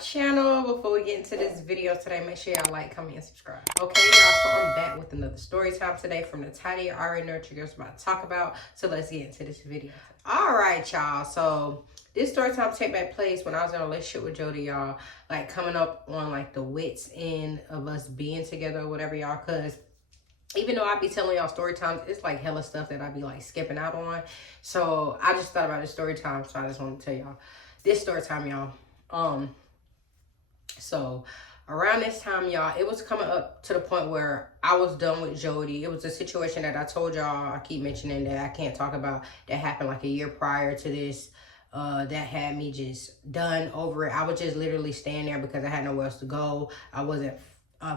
channel. Before we get into this video today, make sure y'all like, comment, and subscribe. Okay, y'all, so I'm back with another story time today from the title you already know what you're about to talk about. So let's get into this video. All right, y'all. So this story time take place when I was in a relationship with Jody, y'all. Like coming up on like the wits end of us being together or whatever, y'all. Cause even though I be telling y'all story times, it's like hella stuff that I be like skipping out on. So I just thought about this story time, so I just want to tell y'all this story time, y'all. So around this time, y'all, it was coming up to the point where I was done with Jody. It was a situation that I told y'all, I keep mentioning that I can't talk about, that happened like a year prior to this. That had me just done over it. I was just literally staying there because I had nowhere else to go. I wasn't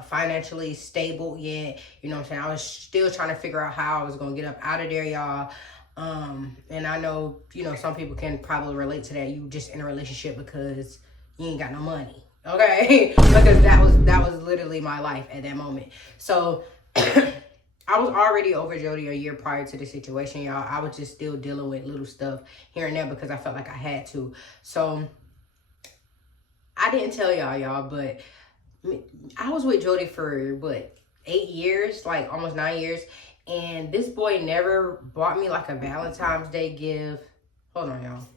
financially stable yet. You know what I'm saying? I was still trying to figure out how I was going to get up out of there, y'all. And I know, you know, some people can probably relate to that. You just in a relationship because you ain't got no money. Okay? Because that was literally my life at that moment. So I was already over Jody a year prior to the situation, y'all. I was just still dealing with little stuff here and there because I felt like I had to. So I didn't tell y'all, but I was with Jody for, what, 8 years? Like, almost 9 years. And this boy never bought me, like, a Valentine's Day gift. Hold on, y'all.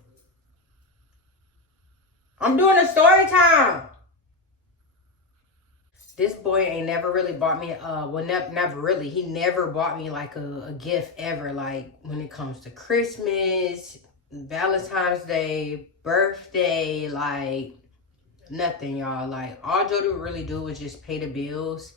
I'm doing a story time. This boy ain't never really bought me, never really. He never bought me, like, a gift ever. Like, when it comes to Christmas, Valentine's Day, birthday, like, nothing, y'all. Like, all Jody would really do was just pay the bills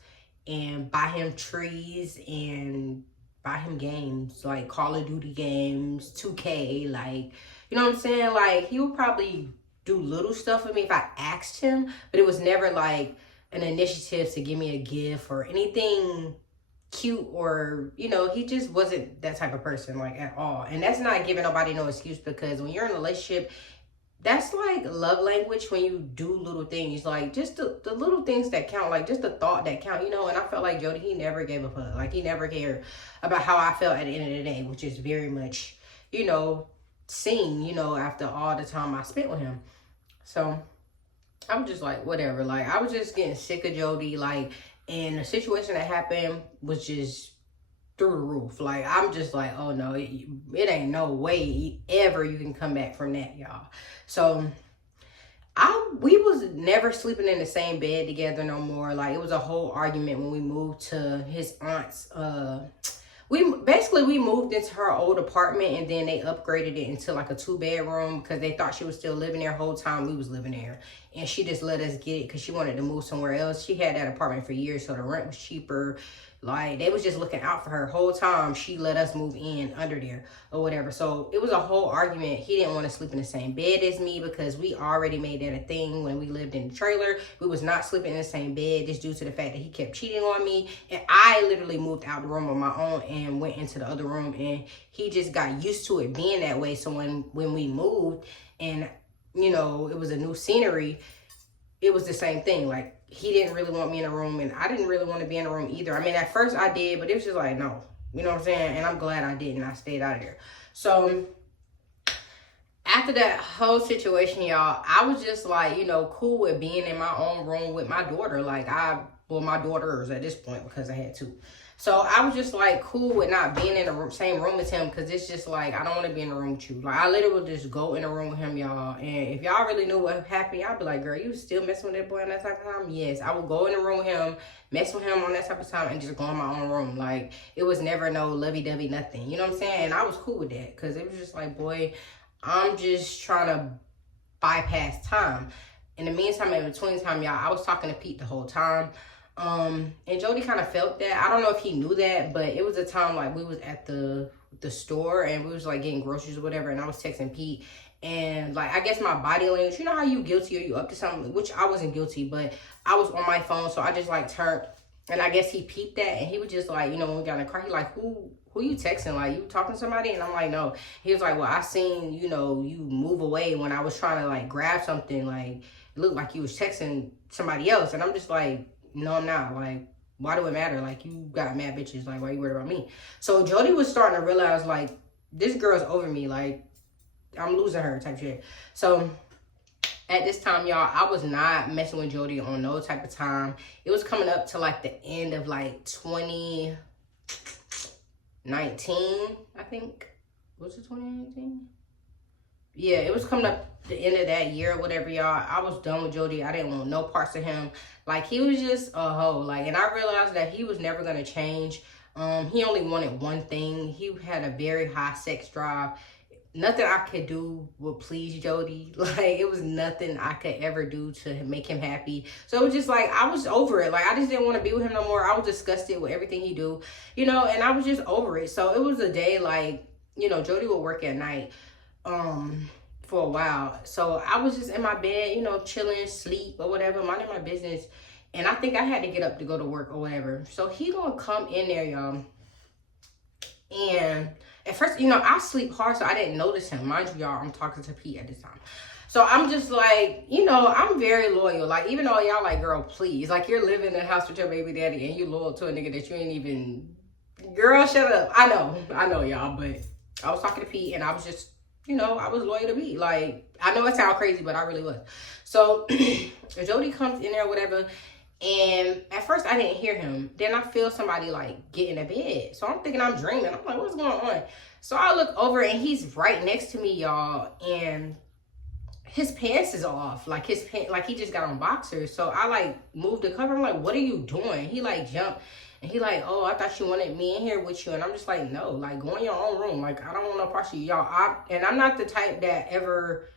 and buy him trees and buy him games, like Call of Duty games, 2K, like, you know what I'm saying? Like, he would probably do little stuff with me if I asked him, but it was never like an initiative to give me a gift or anything cute, or, you know, he just wasn't that type of person, like, at all. And that's not giving nobody no excuse, because when you're in a relationship, that's like love language, when you do little things, like just the little things that count, like just the thought that count, you know. And I felt like Jody, he never gave a fuck. Like, he never cared about how I felt at the end of the day, which is very much, you know, seen, you know, after all the time I spent with him. So I'm just like, whatever. Like, I was just getting sick of Jody, like, and the situation that happened was just through the roof. Like, I'm just like, oh no, it ain't no way ever you can come back from that, y'all. So we was never sleeping in the same bed together no more. Like, it was a whole argument when we moved to his aunt's. We moved into her old apartment, and then they upgraded it into like a 2-bedroom because they thought she was still living there the whole time we was living there. And she just let us get it because she wanted to move somewhere else. She had that apartment for years, so the rent was cheaper. Like, they was just looking out for her whole time. She let us move in under there or whatever. So it was a whole argument. He didn't want to sleep in the same bed as me because we already made that a thing when we lived in the trailer. We was not sleeping in the same bed just due to the fact that he kept cheating on me. And I literally moved out the room on my own and went into the other room, and he just got used to it being that way. So when we moved and, you know, it was a new scenery, it was the same thing. Like, he didn't really want me in a room, and I didn't really want to be in a room either. I mean, at first I did, but it was just like, no. You know what I'm saying? And I'm glad I didn't. I stayed out of there. So after that whole situation, y'all, I was just like, you know, cool with being in my own room with my daughter. Like, my daughters at this point, because I had two. So I was just like cool with not being in the same room with him, because it's just like, I don't want to be in the room with you. Like, I literally would just go in the room with him, y'all. And if y'all really knew what happened, y'all be like, girl, you still messing with that boy on that type of time? Yes, I would go in the room with him, mess with him on that type of time, and just go in my own room. Like, it was never no lovey-dovey nothing. You know what I'm saying? And I was cool with that, because it was just like, boy, I'm just trying to bypass time. In the meantime, in between time, y'all, I was talking to Pete the whole time. And Jody kind of felt that. I don't know if he knew that, but it was a time like we was at the store, and we was like getting groceries or whatever, and I was texting Pete, and like, I guess my body language, you know how you guilty or you up to something, which I wasn't guilty, but I was on my phone, so I just like turned, and I guess he peeped that, and he was just like, you know, when we got in the car, he like, who you texting? Like, you talking to somebody? And I'm like, no. He was like, well, I seen, you know, you move away when I was trying to like grab something, like it looked like you was texting somebody else. And I'm just like, no, I'm not. Like, why do it matter? Like, you got mad bitches. Like, why you worried about me? So Jody was starting to realize, like, this girl's over me. Like, I'm losing her type shit. So At this time, y'all, I was not messing with Jody on no type of time. It was coming up to like the end of like 2019, I think. Was it 2019? Yeah, it was coming up the end of that year or whatever, y'all. I was done with Jody. I didn't want no parts of him. Like, he was just a hoe. Like, and I realized that he was never going to change. He only wanted one thing. He had a very high sex drive. Nothing I could do would please Jody. Like, it was nothing I could ever do to make him happy. So it was just like, I was over it. Like, I just didn't want to be with him no more. I was disgusted with everything he do, you know, and I was just over it. So it was a day like, you know, Jody would work at night for a while. So I was just in my bed, you know, chilling, sleep or whatever, minding my business. And I think I had to get up to go to work or whatever. So he gonna come in there, y'all. And at first, you know, I sleep hard, so I didn't notice him. Mind you, y'all, I'm talking to Pete at this time. So I'm just like, you know, I'm very loyal. Like, even though y'all like, girl, please. Like, you're living in a house with your baby daddy and you loyal to a nigga that you ain't even... Girl, shut up. I know, y'all. But I was talking to Pete and I was just, you know, I was loyal to Pete. Like, I know it sounds crazy, but I really was. So Jody comes in there or whatever. And at first I didn't hear him. Then I feel somebody like get in the bed. So I'm thinking I'm dreaming. I'm like, what's going on? So I look over and he's right next to me, y'all. And his pants is off. Like his pants, like he just got on boxers. So I like moved the cover. I'm like, what are you doing? He like jumped and he like, oh, I thought you wanted me in here with you. And I'm just like, no, like go in your own room. Like I don't want no parts of you, y'all. And I'm not the type that ever,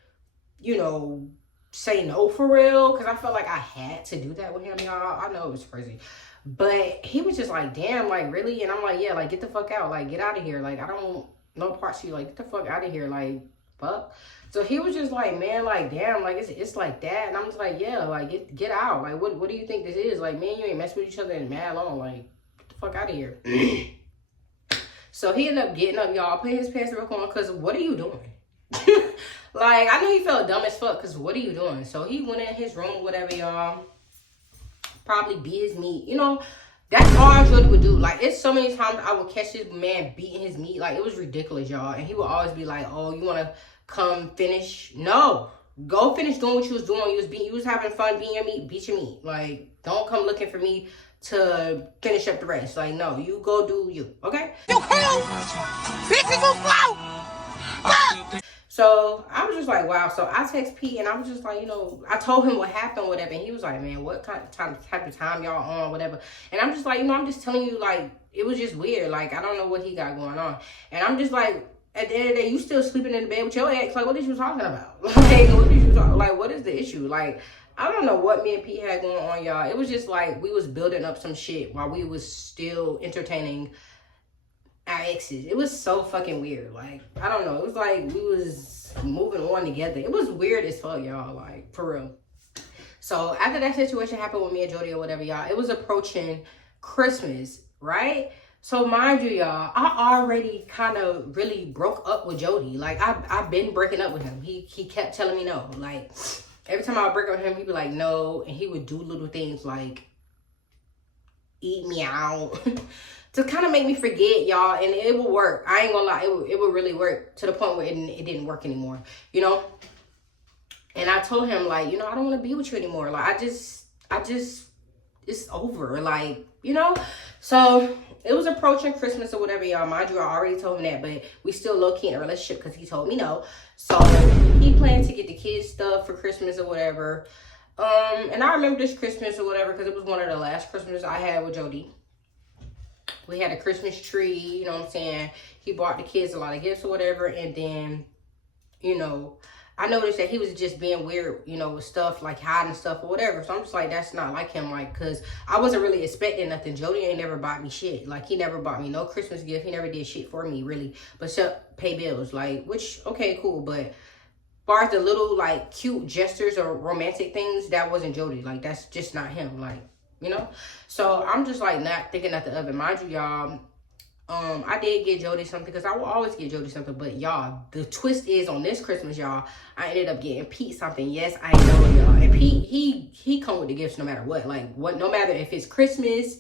you know, say no for real, because I felt like I had to do that with him, y'all. I know it was crazy, but he was just like, damn, like really? And I'm like, yeah, like get the fuck out, like get out of here, like I don't want no parts of you, like get the fuck out of here, like fuck. So he was just like, man, like damn, like it's like that. And I'm just like, yeah, like get out, like what do you think this is? Like, man, you ain't messed with each other in mad long, like get the fuck out of here. So he ended up getting up, y'all, putting his pants back on, because what are you doing? Like, I know he felt dumb as fuck, because what are you doing? So he went in his room, whatever, y'all. Probably beat his meat. You know, that's all Jody would do. Like, it's so many times I would catch this man beating his meat. Like, it was ridiculous, y'all. And he would always be like, oh, you want to come finish? No. Go finish doing what you was doing. You was having fun beating your meat. Beat your meat. Like, don't come looking for me to finish up the rest. Like, no. You go do you. Okay? You So I was just like, wow. So I text Pete and I was just like, you know, I told him what happened, whatever. And he was like, man, what type of time y'all on, whatever. And I'm just like, you know, I'm just telling you, like, it was just weird. Like, I don't know what he got going on. And I'm just like, at the end of the day, you still sleeping in the bed with your ex. Like, what is you talking about? Like, what is the issue? Like, I don't know what me and Pete had going on, y'all. It was just like we was building up some shit while we was still entertaining our exes. It was so fucking weird. Like, I don't know. It was like we was moving on together. It was weird as fuck, y'all. Like, for real. So after that situation happened with me and Jody or whatever, y'all, it was approaching Christmas, right? So mind you, y'all, I already kind of really broke up with Jody. Like, I've been breaking up with him. He kept telling me no. Like, every time I would break up with him, he'd be like, no. And he would do little things like eat me out. To kind of make me forget, y'all, and it will work. I ain't gonna lie, it would really work to the point where it didn't work anymore, you know? And I told him, like, you know, I don't want to be with you anymore. Like, I just, it's over, like, you know? So, it was approaching Christmas or whatever, y'all. Mind you, I already told him that, but we still low-key in a relationship because he told me no. So, he planned to get the kids stuff for Christmas or whatever. And I remember this Christmas or whatever because it was one of the last Christmases I had with Jody. We had a Christmas tree, you know what I'm saying? He bought the kids a lot of gifts or whatever. And then, you know, I noticed that he was just being weird, you know, with stuff, like hiding stuff or whatever. So I'm just like, that's not like him, like, because I wasn't really expecting nothing. Jody ain't never bought me shit. Like, he never bought me no Christmas gift. He never did shit for me, really. But except pay bills, like, which, okay, cool. But as far as the little, like, cute gestures or romantic things, that wasn't Jody. Like, that's just not him, like. You know, so I'm just like not thinking nothing of it. Mind you, y'all, I did get Jody something because I will always get Jody something. But y'all, the twist is on this Christmas, y'all, I ended up getting Pete something. Yes, I know, y'all. And Pete, he come with the gifts no matter what. Like, what, no matter if it's Christmas,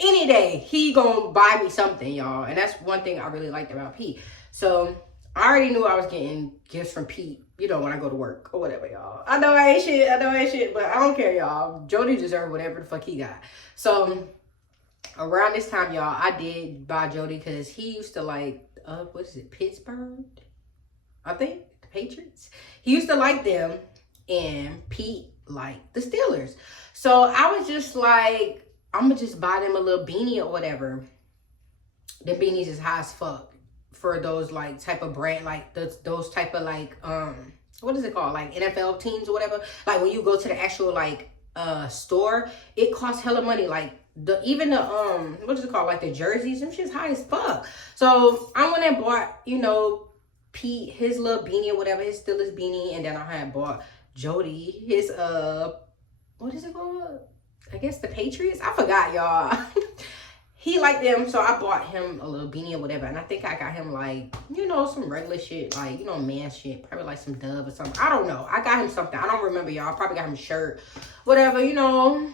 any day, he gonna buy me something, y'all. And that's one thing I really liked about Pete. So I already knew I was getting gifts from Pete you know, when I go to work or whatever, y'all. I know I ain't shit, but I don't care, y'all. Jody deserve whatever the fuck he got. So around this time, y'all, I did buy Jody because he used to like, what is it, Pittsburgh? I think, the Patriots. He used to like them, and Pete liked the Steelers. So I was just like, I'm gonna just buy them a little beanie or whatever. The beanies is high as fuck for those like type of brand, like those type of like what is it called, like NFL teams or whatever. Like when you go to the actual like store, it costs hella money. Like even the what is it called, like the jerseys, them shit's high as fuck. So I went and bought, you know, Pete his little beanie or whatever, his Steelers beanie, and then I had bought Jody his what is it called, I guess the Patriots, I forgot, y'all. He liked them, so I bought him a little beanie or whatever. And I think I got him, like, you know, some regular shit, like, you know, man shit. Probably like some Dove or something. I don't know. I got him something. I don't remember, y'all. Probably got him a shirt, whatever, you know,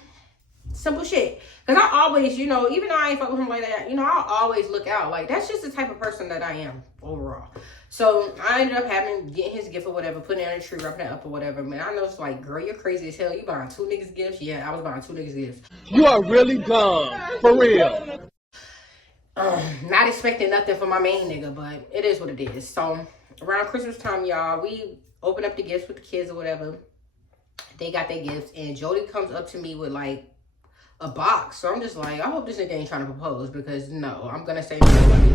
simple shit. Because I always, you know, even though I ain't fuck with him like that, you know, I'll always look out. Like, that's just the type of person that I am overall. So I ended up getting his gift or whatever, putting it on the tree, wrapping it up or whatever. Man, I know it's like, girl, you're crazy as hell. You buying 2 niggas gifts? Yeah, I was buying 2 niggas gifts. You are really dumb, for real. Not expecting nothing from my main nigga, but it is what it is. So around Christmas time, y'all, we open up the gifts with the kids or whatever. They got their gifts, and Jody comes up to me with like a box. So I'm just like, I hope this nigga ain't trying to propose, because no, I'm gonna say no.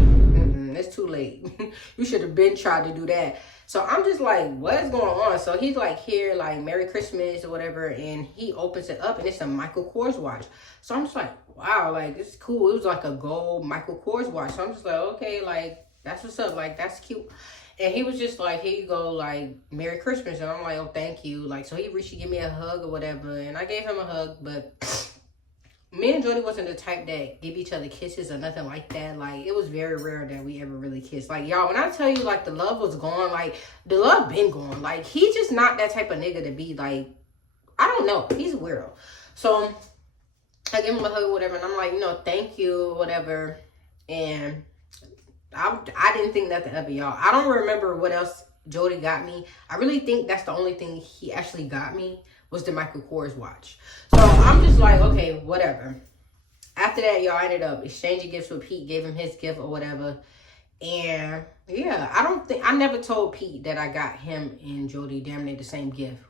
It's too late. You should have been tried to do that. So I'm just like, what's going on? So he's like, here, like, Merry Christmas or whatever, and he opens it up, and it's a Michael Kors watch. So I'm just like, wow, like, this is cool. It was like a gold Michael Kors watch. So I'm just like, okay, like, that's what's up. Like, that's cute. And he was just like, here you go, like, Merry Christmas. And I'm like, oh, thank you. Like, so he reached to give me a hug or whatever, and I gave him a hug, but me and Jody wasn't the type that give each other kisses or nothing like that. Like, it was very rare that we ever really kissed. Like, y'all, when I tell you, like, the love was gone, like, the love been gone. Like, he just not that type of nigga to be, like, I don't know. He's a weirdo. So I give him a hug or whatever, and I'm like, you know, thank you or whatever. And I didn't think nothing of it, y'all. I don't remember what else Jody got me. I really think that's the only thing he actually got me, was the Michael Kors watch. So I'm just like, okay, whatever. After that, y'all, ended up exchanging gifts with Pete, gave him his gift or whatever. And yeah, I never told Pete that I got him and Jody damn near the same gift.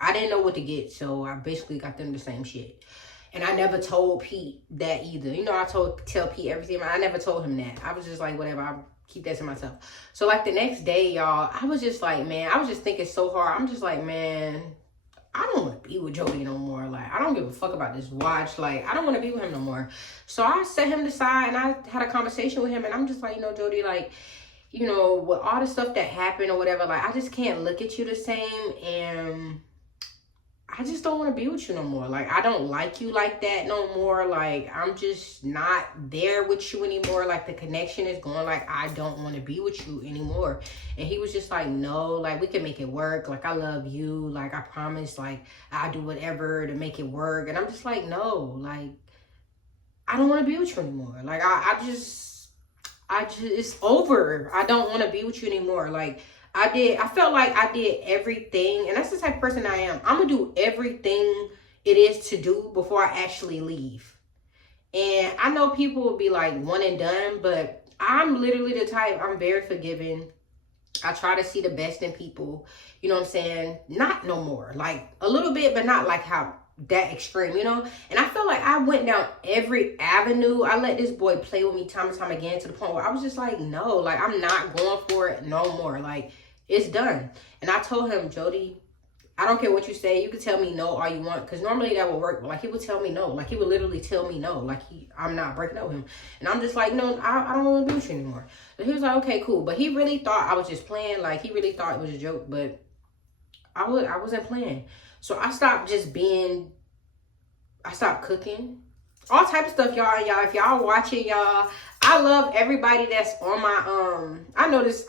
I didn't know what to get, so I basically got them the same shit. And I never told Pete that either. You know, I tell Pete everything, but I never told him that. I was just like, whatever, I'll keep that to myself. So like the next day, y'all, I was just like, man, I was just thinking so hard. I'm just like, man, I don't want to be with Jody no more. Like, I don't give a fuck about this watch. Like, I don't want to be with him no more. So I set him aside, and I had a conversation with him, and I'm just like, you know, Jody, like, you know, with all the stuff that happened or whatever, like, I just can't look at you the same, and I just don't want to be with you no more. Like, I don't like you like that no more. Like, I'm just not there with you anymore. Like, the connection is gone. Like, I don't want to be with you anymore. And he was just like, no, like, we can make it work. Like, I love you. Like, I promise, like, I'll do whatever to make it work. And I'm just like, no, like, I don't want to be with you anymore. Like, I just, it's over. I don't want to be with you anymore. Like, I felt like I did everything, and that's the type of person I am. I'm going to do everything it is to do before I actually leave. And I know people will be like one and done, but I'm literally the type, I'm very forgiving. I try to see the best in people. You know what I'm saying? Not no more. Like, a little bit, but not like how that extreme, you know? And I felt like I went down every avenue. I let this boy play with me time and time again, to the point where I was just like, no, like, I'm not going for it no more. Like, it's done. And I told him, Jody, I don't care what you say. You can tell me no all you want, because normally that would work. But like, he would tell me no. Like, he would literally tell me no. Like, I'm not breaking up with him. And I'm just like, no, I don't want to be with you anymore. So he was like, okay, cool. But he really thought I was just playing. Like, he really thought it was a joke. But I wasn't playing. So I stopped I stopped cooking. All type of stuff, y'all. And y'all, if y'all watching, y'all, I love everybody that's on my, I know this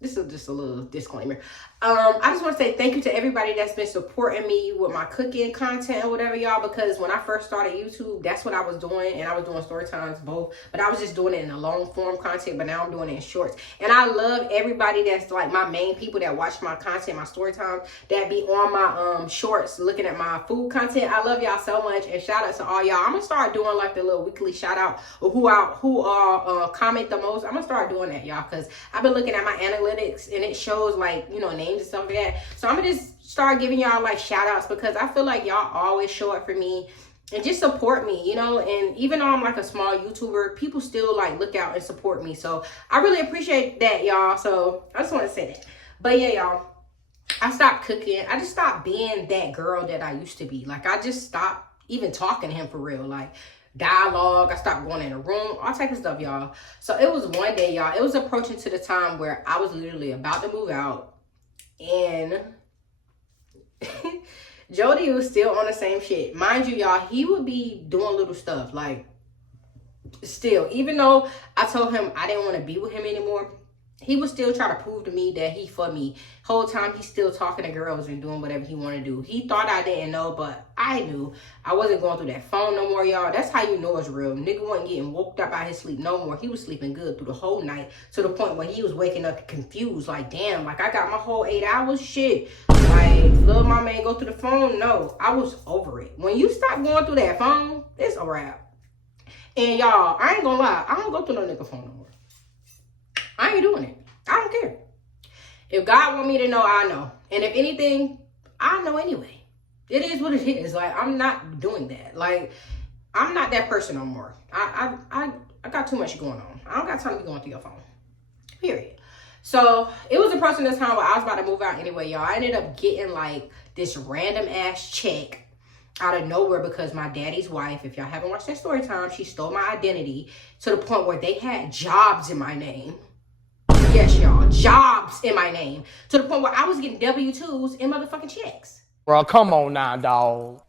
is just a little disclaimer. I just want to say thank you to everybody that's been supporting me with my cooking content or whatever, y'all, because when I first started YouTube, that's what I was doing, and I was doing story times both, but I was just doing it in a long form content, but now I'm doing it in shorts. And I love everybody that's like my main people that watch my content, my story times, that be on my shorts looking at my food content. I love y'all so much, and shout out to all y'all. I'm gonna start doing like the little weekly shout out of who comment the most. I'm gonna start doing that, y'all, because I've been looking at my analytics and it shows like, you know, names and stuff like that. So I'm gonna just start giving y'all like shout outs, because I feel like y'all always show up for me and just support me, you know. And even though I'm like a small YouTuber, people still like look out and support me, so I really appreciate that, y'all. So I just want to say that. But yeah, y'all, I stopped cooking. I just stopped being that girl that I used to be. Like, I just stopped even talking to him for real, like dialogue. I stopped going in the room, all type of stuff, y'all. So it was one day, y'all, it was approaching to the time where I was literally about to move out, and Jody was still on the same shit. Mind you, y'all, he would be doing little stuff, like, still, even though I told him I didn't want to be with him anymore, he would still try to prove to me that he for me. Whole time he's still talking to girls and doing whatever he want to do. He thought I didn't know, but I knew. I wasn't going through that phone no more, y'all. That's how you know it's real. Nigga wasn't getting woke up out his sleep no more. He was sleeping good through the whole night, to the point where he was waking up confused, like, damn, like, I got my whole 8 hours, shit. Like, little mama ain't go through the phone. No, I was over it. When you stop going through that phone, it's a wrap. And y'all, I ain't gonna lie, I don't go through no nigga phone no more. I ain't doing it. I don't care. If God want me to know, I know. And if anything, I know anyway. It is what it is. Like, I'm not doing that. Like, I'm not that person no more. I got too much going on. I don't got time to be going through your phone. Period. So it was approaching this time where I was about to move out anyway, y'all. I ended up getting like this random ass check out of nowhere, because my daddy's wife, if y'all haven't watched that story time, she stole my identity to the point where they had jobs in my name. Yes, y'all, jobs in my name, to the point where I was getting W-2s and motherfucking checks. Bro, come on now, dog.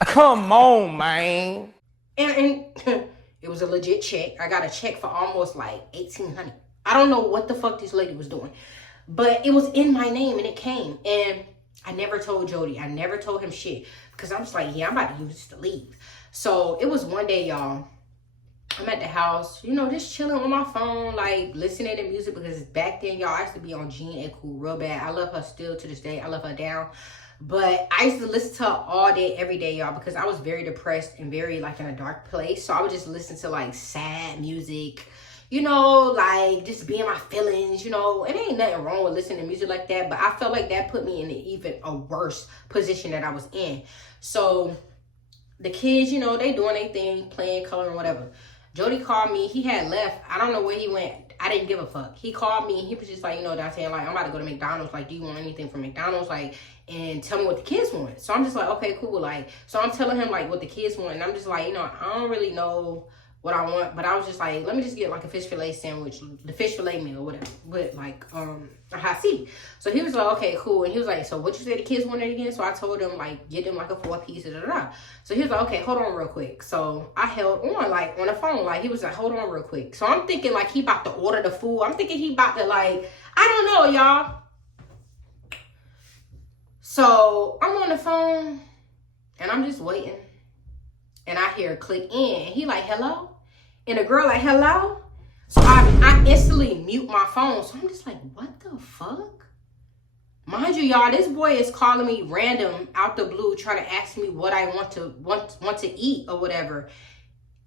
Come on, man. And it was a legit check. I got a check for almost like $1,800. I don't know what the fuck this lady was doing, but it was in my name and it came. And I never told Jody. I never told him shit, because I'm just like, yeah, I'm about to use this to leave. So it was one day, y'all, I'm at the house, you know, just chilling on my phone, like listening to music, because back then, y'all, I used to be on Jean and Cool real bad. I love her still to this day. I love her down. But I used to listen to her all day, every day, y'all, because I was very depressed and very like in a dark place. So I would just listen to like sad music, you know, like just being my feelings, you know. It ain't nothing wrong with listening to music like that, but I felt like that put me in even a worse position that I was in. So the kids, you know, they doing their thing, playing, coloring, whatever. Jody called me. He had left. I don't know where he went. I didn't give a fuck. He called me and he was just like, you know, Dante, like, I'm about to go to McDonald's. Like, do you want anything from McDonald's? Like, and tell me what the kids want. So I'm just like, okay, cool. Like, so I'm telling him like what the kids want. And I'm just like, you know, I don't really know what I want, but I was just like, let me just get like a fish fillet sandwich, the fish fillet meal, whatever, with like a hot seat. So he was like, okay, cool. And he was like, so what you say the kids wanted again? So I told him like, get them like a 4-piece, So he was like, okay, hold on real quick. So I held on like on the phone, like he was like, hold on real quick. So I'm thinking like he about to order the food. I'm thinking he about to like, I don't know, y'all. So I'm on the phone and I'm just waiting. And I hear click in. And he like, hello? And the girl like, hello? So I instantly mute my phone. So I'm just like, what the fuck? Mind you, y'all, this boy is calling me random out the blue, trying to ask me what I want to eat or whatever.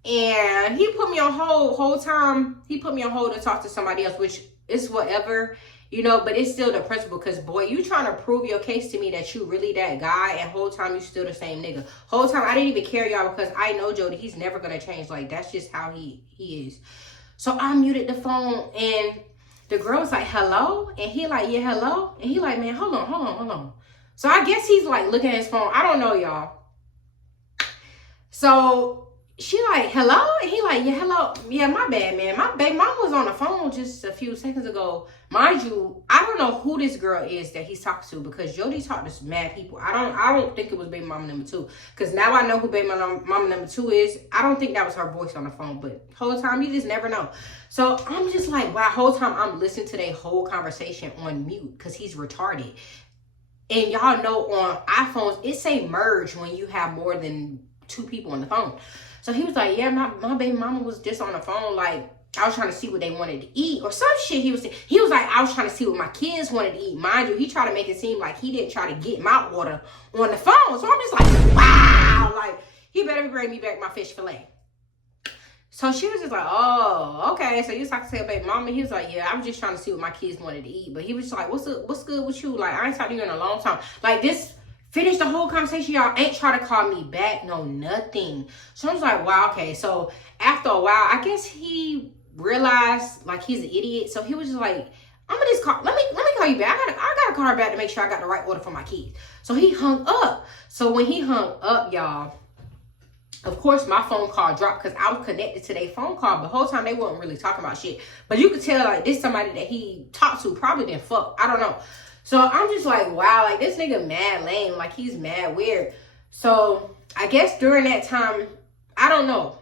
And he put me on hold whole time. He put me on hold to talk to somebody else, which is whatever, you know, but it's still the principle. Because, boy, you trying to prove your case to me that you really that guy, and whole time you still the same nigga. Whole time I didn't even care, y'all, because I know Jody. He's never going to change. Like, that's just how he is. So I muted the phone, and the girl was like, hello? And he like, yeah, hello? And he like, man, hold on. So I guess he's like looking at his phone. I don't know, y'all. So she like, hello? And he like, yeah, hello. Yeah, my bad, man. My baby mom was on the phone just a few seconds ago. Mind you, I don't know who this girl is that he's talking to, because Jody talked to mad people. I don't think it was baby mama number 2. Because now I know who baby mama number 2 is. I don't think that was her voice on the phone, but whole time you just never know. So I'm just like, wow, whole time I'm listening to their whole conversation on mute because he's retarded. And y'all know on iPhones, it say merge when you have more than 2 people on the phone. So he was like, yeah, my baby mama was just on the phone. Like, I was trying to see what they wanted to eat or some shit. He was like, I was trying to see what my kids wanted to eat. Mind you, he tried to make it seem like he didn't try to get my order on the phone. So I'm just like, wow. Like, he better bring me back my fish fillet. So she was just like, oh, okay. So you was talking to your baby mama. He was like, yeah, I was just trying to see what my kids wanted to eat. But he was like, what's good with you? Like, I ain't talked to you in a long time. Like, this finished the whole conversation. Y'all ain't try to call me back. No, nothing. So I was like, wow, okay. So after a while, I guess he realized like he's an idiot. So he was just like, I'm gonna just call, let me call you back. I gotta call her back to make sure I got the right order for my kids. So he hung up. So when he hung up, y'all, of course, my phone call dropped because I was connected to their phone call. But the whole time, they wasn't really talking about shit. But you could tell, like, this somebody that he talked to probably didn't fuck. I don't know. So I'm just like, wow, like, this nigga mad lame. Like, he's mad weird. So I guess during that time, I don't know.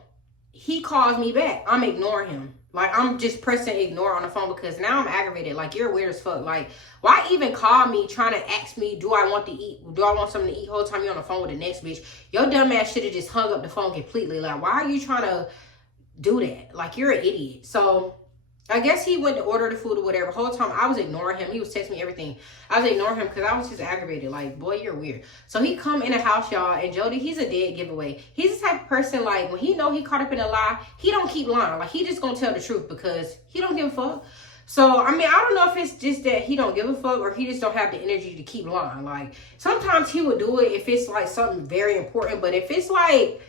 He calls me back. I'm ignoring him. Like, I'm just pressing ignore on the phone because now I'm aggravated. Like, you're weird as fuck. Like, why even call me trying to ask me, do I want to eat? Do I want something to eat? Whole time you're on the phone with the next bitch. Your dumb ass should have just hung up the phone completely. Like, why are you trying to do that? Like, you're an idiot. So I guess he went to order the food or whatever. The whole time I was ignoring him. He was texting me everything. I was ignoring him because I was just aggravated. Like, boy, you're weird. So he come in the house, y'all, and Jody, he's a dead giveaway. He's the type of person, like, when he know he caught up in a lie, he don't keep lying. Like, he just gonna tell the truth because he don't give a fuck. So, I mean, I don't know if it's just that he don't give a fuck or he just don't have the energy to keep lying. Like, sometimes he would do it if it's, like, something very important. But if it's, like,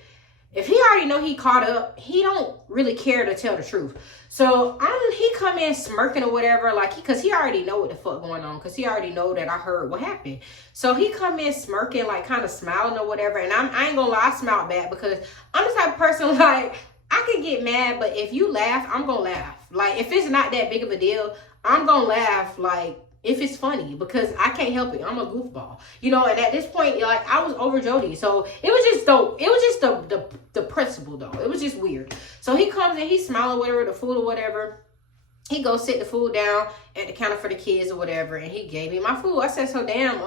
if he already know he caught up, he don't really care to tell the truth. So he come in smirking or whatever, like because he already know what the fuck going on, because he already know that I heard what happened. So he come in smirking, like kind of smiling or whatever, and I ain't gonna lie, I smiled back because I'm the type of person like I can get mad, but if you laugh, I'm gonna laugh. Like if it's not that big of a deal, I'm gonna laugh. Like if it's funny, because I can't help it. I'm a goofball, you know. And at this point, like I was over Jody, so it was just the principle though. It was just weird. So he comes in, he's smiling with her, the food or whatever. He goes sit the food down at the counter for the kids or whatever, and he gave me my food. I said, so damn,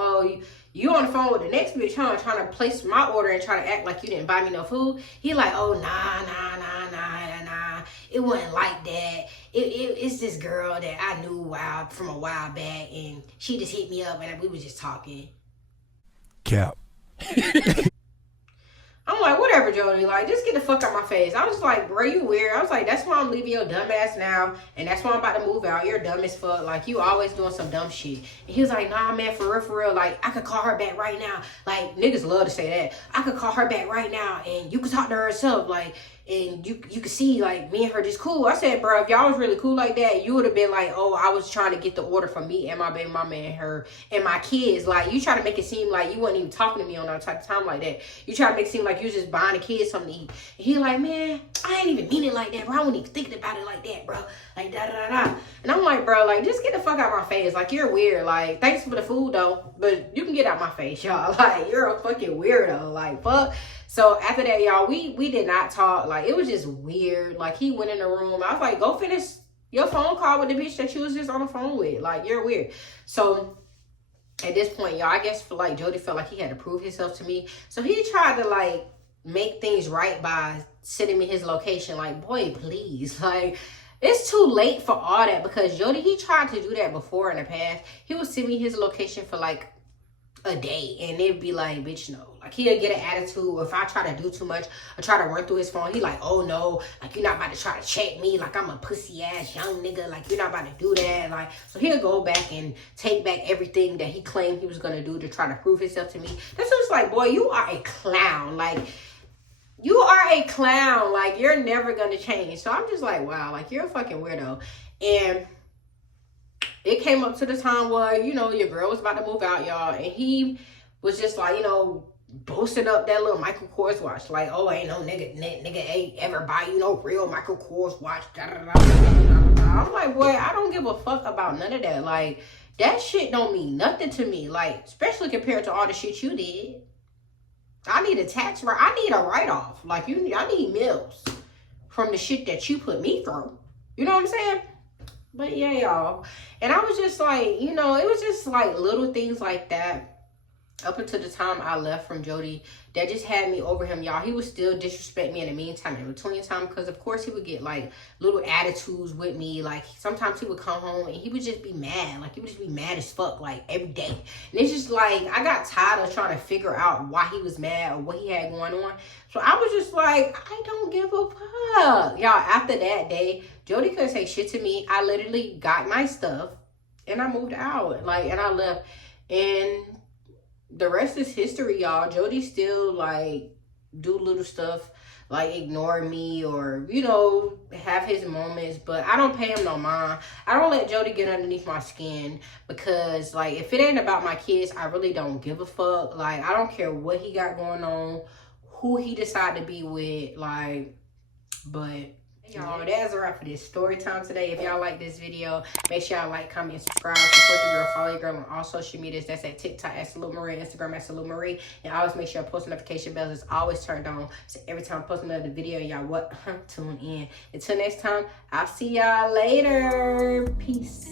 you on the phone with the next bitch, huh? Trying to place my order and try to act like you didn't buy me no food. He like, oh nah. It wasn't like that. It's this girl that I knew from a while back, and she just hit me up, and we were just talking. Cap. I'm like, whatever, Jody. Like, just get the fuck out my face. I was like, bro, you weird. I was like, that's why I'm leaving your dumb ass now, and that's why I'm about to move out. You're dumb as fuck. Like, you always doing some dumb shit. And he was like, nah, man, for real. Like, I could call her back right now. Like, niggas love to say that. I could call her back right now, and you could talk to her herself. Like, and you could see, like, me and her just cool. I said, bro, if y'all was really cool like that, you would have been like, oh, I was trying to get the order from me and my baby mama and her and my kids. Like, you try to make it seem like you wasn't even talking to me on that type of time like that. You try to make it seem like you was just buying the kids something to eat. And he like, man, I ain't even mean it like that, bro. I wasn't even thinking about it like that, bro. Like, da-da-da-da. And I'm like, bro, like, just get the fuck out of my face. Like, you're weird. Like, thanks for the food, though. But you can get out my face, y'all. Like, you're a fucking weirdo. Like, fuck. So after that, y'all, we did not talk. Like, it was just weird. Like, he went in the room. I was like, go finish your phone call with the bitch that you was just on the phone with. Like, you're weird. So at this point, y'all, I guess like Jody felt like he had to prove himself to me. So he tried to like make things right by sending me his location. Like, boy, please. Like, it's too late for all that, because Jody, he tried to do that before in the past. He would send me his location for like a day, and it'd be like, bitch, no. Like, he'll get an attitude if I try to do too much or try to run through his phone. He like, oh no, like, you're not about to try to check me like I'm a pussy ass young nigga. Like, you're not about to do that. Like, so he'll go back and take back everything that he claimed he was gonna do to try to prove himself to me. That's just like, boy, you are a clown. Like, you are a clown. Like, you're never gonna change. So I'm just like, wow, like, you're a fucking weirdo. And it came up to the time where, you know, your girl was about to move out, y'all, and he was just like, you know, boasting up that little Michael Kors watch. Like, oh, ain't no nigga ain't ever buy you no real Michael Kors watch. I'm like, boy, I don't give a fuck about none of that. Like, that shit don't mean nothing to me. Like, especially compared to all the shit you did. I need a tax write. I need a write-off. Like, I need meals from the shit that you put me through. You know what I'm saying? But yeah, y'all. And I was just like, you know, it was just like little things like that up until the time I left from Jody that just had me over him, y'all. He would still disrespect me in the meantime, in between time, because of course he would get like little attitudes with me. Like sometimes he would come home and he would just be mad. Like he would just be mad as fuck like every day. And it's just like I got tired of trying to figure out why he was mad or what he had going on. So I was just like, I don't give a fuck. Y'all, after that day, Jody couldn't say shit to me. I literally got my stuff and I moved out. Like, and I left. And the rest is history, y'all. Jody still like do little stuff like ignore me or, you know, have his moments, but I don't pay him no mind. I don't let Jody get underneath my skin because like if it ain't about my kids, I really don't give a fuck. Like I don't care what he got going on, who he decide to be with, like, but y'all, that's a wrap for this story time today. If y'all like this video, make sure y'all like, comment, and subscribe. Support the girl, follow your girl on all social medias. That's at TikTok at Salute Marie, Instagram at Salute Marie. And always make sure post notification bells is always turned on. So every time I post another video, y'all tune in. Until next time, I'll see y'all later. Peace.